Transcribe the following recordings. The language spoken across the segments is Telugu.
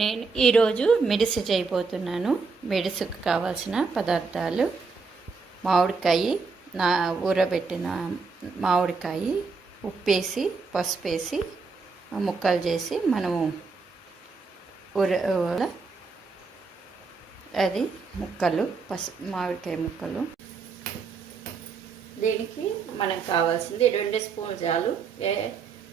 నేను ఈరోజు మెడిసి చేయబోతున్నాను. మెడిసికి కావాల్సిన పదార్థాలు: మామిడికాయ, ఊరబెట్టిన మామిడికాయ, ఉప్పేసి పసుపేసి ముక్కలు చేసి మనము అది ముక్కలు మామిడికాయ ముక్కలు. దీనికి మనకు కావాల్సింది 2 స్పూన్లు చాలు.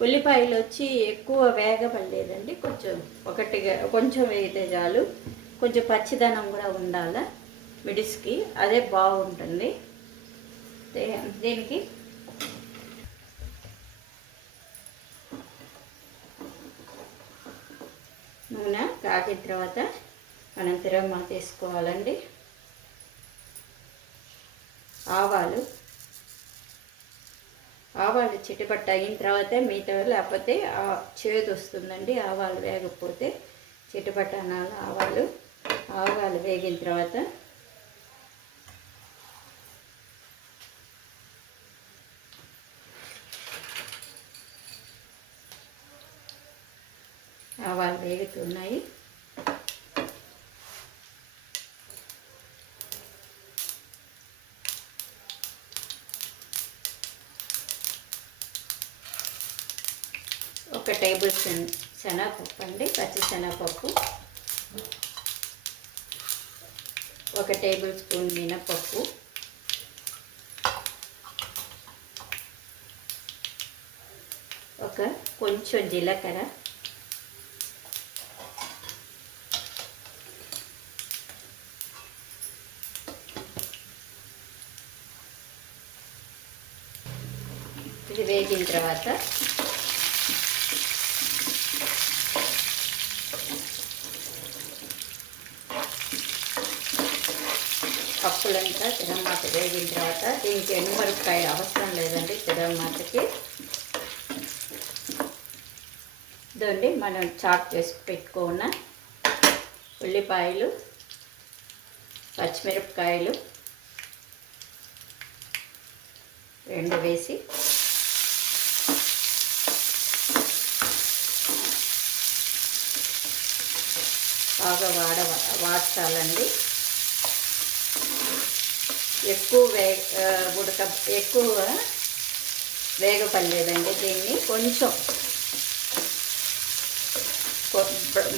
ఉల్లిపాయలు వచ్చి ఎక్కువ వేగపడలేదండి, కొంచెం వేగితే చాలు. కొంచెం పచ్చిదనం కూడా ఉండాలి మిడిస్కి, అదే బాగుంటుంది. దీనికి నూనె కాగిన తర్వాత మనం తిరగమా తీసుకోవాలండి. ఆవాలు చిటపట్ట అయిన తర్వాత మిగతా, లేకపోతే చేదు వస్తుందండి. ఆవాలు వేగకపోతే చిటపట్ట అనాలి. ఆవాలు వేగిన తర్వాత ఆవాలు వేగుతున్నాయి. ఒక టేబుల్ స్పూన్ శనగపప్పు అండి, పచ్చి శనగపప్పు. ఒక టేబుల్ స్పూన్ మినపప్పు. కొంచెం జీలకర్ర. ఇది వేగిన తర్వాత పప్పులంతా తిరగమాత వేగిన తర్వాత దీనికి ఎండుమిరపకాయ అవసరం లేదండి. తిరగమాతకి ఇదండి మనం చాట్ చేసి పెట్టుకున్న ఉల్లిపాయలు, పచ్చిమిరపకాయలు 2 వేసి బాగా వాడ్చాలండి. ఎక్కువ వేగపడలేదండి. దీన్ని కొంచెం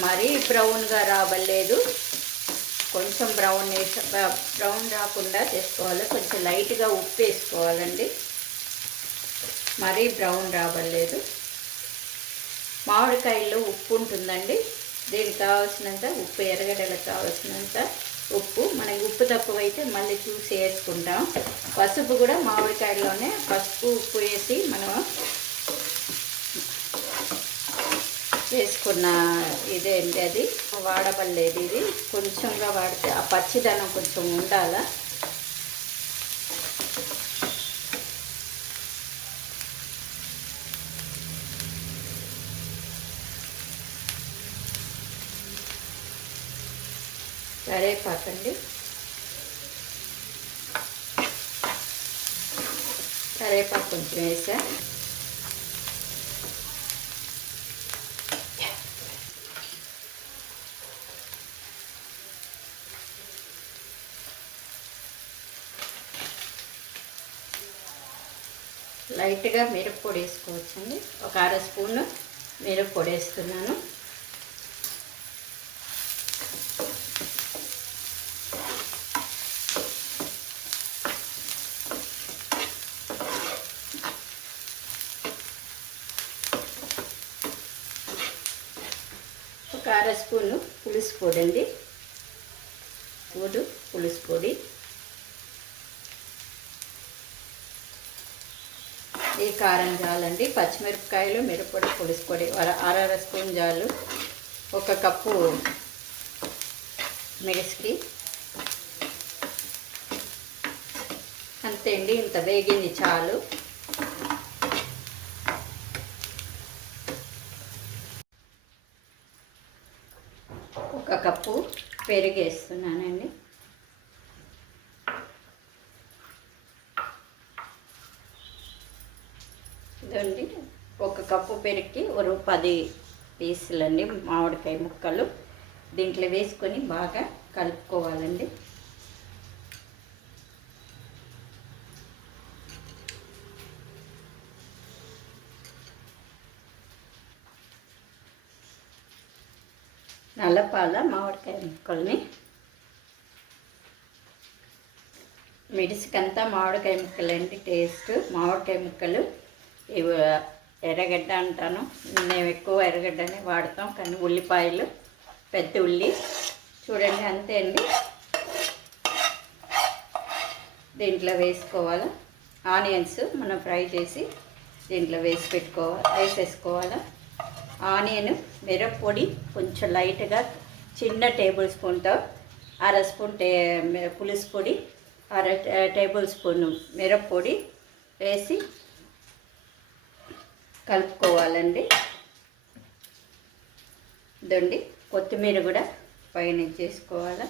మరీ బ్రౌన్గా రావలేదు, కొంచెం బ్రౌన్ రాకుండా చేసుకోవాలి. కొంచెం లైట్గా ఉప్పు వేసుకోవాలండి, మరీ బ్రౌన్ రావలేదు. మామిడికాయల్లో ఉప్పు ఉంటుందండి. దీనికి కావాల్సినంత ఉప్పు, ఎర్రగడ్డలకు కావాల్సినంత ఉప్పు. మనకి ఉప్పు తక్కువైతే మళ్ళీ చూసి వేసుకుంటాం. పసుపు కూడా మామిడికాయల్లోనే పసుపు ఉప్పు వేసి మనం వేసుకున్న ఇదేంటి, అది వాడబడలేదు. ఇది కొంచెంగా వాడితే ఆ పచ్చిదనం కొంచెం ఉండాల. కరివేపాకండి, కరివేపాకు కొంచెం వేసా. లైట్గా మిరప్పొడి వేసుకోవచ్చండి. ఒక 1/2 స్పూన్ మిరప్పొడి వేస్తున్నాను. ఒక 1/2 స్పూను పులుసు పొడి అండి, పులుసు పొడి. ఈ కారం చాలండి. పచ్చిమిరపకాయలు, మిరప్పొడి, పులుసు పొడి 1/2 స్పూన్ చాలు. 1 కప్పు మెడిసికి అంతే అండి. ఇంత వేగింది చాలు. ఒక కప్పు పెరుగు వేస్తున్నానండి. ఇదండి 1 కప్పు పెరుగుకి 10 పీసులండి మామిడికాయ ముక్కలు. దీంట్లో వేసుకొని బాగా కలుపుకోవాలండి. నల్లపాల మామిడికాయ ముక్కల్ని మిడిసికంతా మామిడికాయ ముక్కలండి టేస్ట్. మామిడికాయ ముక్కలు ఇవి ఎర్రగడ్డ అంటాను, మేము ఎక్కువ ఎర్రగడ్డనే వాడతాం, కానీ ఉల్లిపాయలు పెద్ద ఉల్లి చూడండి అంతే అండి. దీంట్లో వేసుకోవాలి. ఆనియన్స్ మనం ఫ్రై చేసి దీంట్లో వేసేసుకోవాలి. ఆనియన్, మిరప్పొడి కొంచెం లైట్గా చిన్న టేబుల్ స్పూన్తో అర స్పూన్ పులుసు పొడి, అర టేబుల్ స్పూన్ మిరప్పొడి వేసి కలుపుకోవాలండి. ఇదండి కొత్తిమీర కూడా పైన చేసుకోవాలి.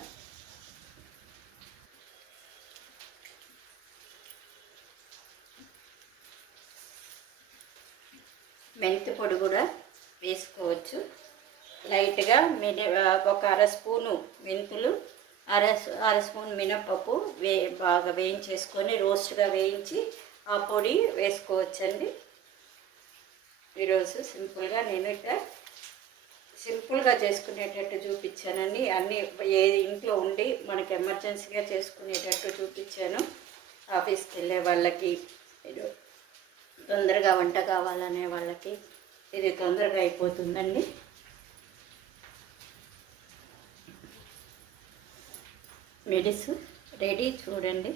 మెంతి పొడి కూడా వేసుకోవచ్చు లైట్గా. ఒక అర స్పూను మెంతులు, అర స్పూన్ మినపప్పు బాగా వేయించేసుకొని రోస్ట్గా వేయించి ఆ పొడి వేసుకోవచ్చండి. ఈరోజు సింపుల్గా నేను ఇట్లా సింపుల్గా చేసుకునేటట్టు చూపించానండి. అన్నీ ఏది ఇంట్లో ఉండి మనకి ఎమర్జెన్సీగా చేసుకునేటట్టు చూపించాను. ఆఫీస్కి వెళ్ళే వాళ్ళకి, తొందరగా వంట కావాలనే వాళ్ళకి ఇది తొందరగా అయిపోతుందండి. మిడిస్ రెడీ చూడండి.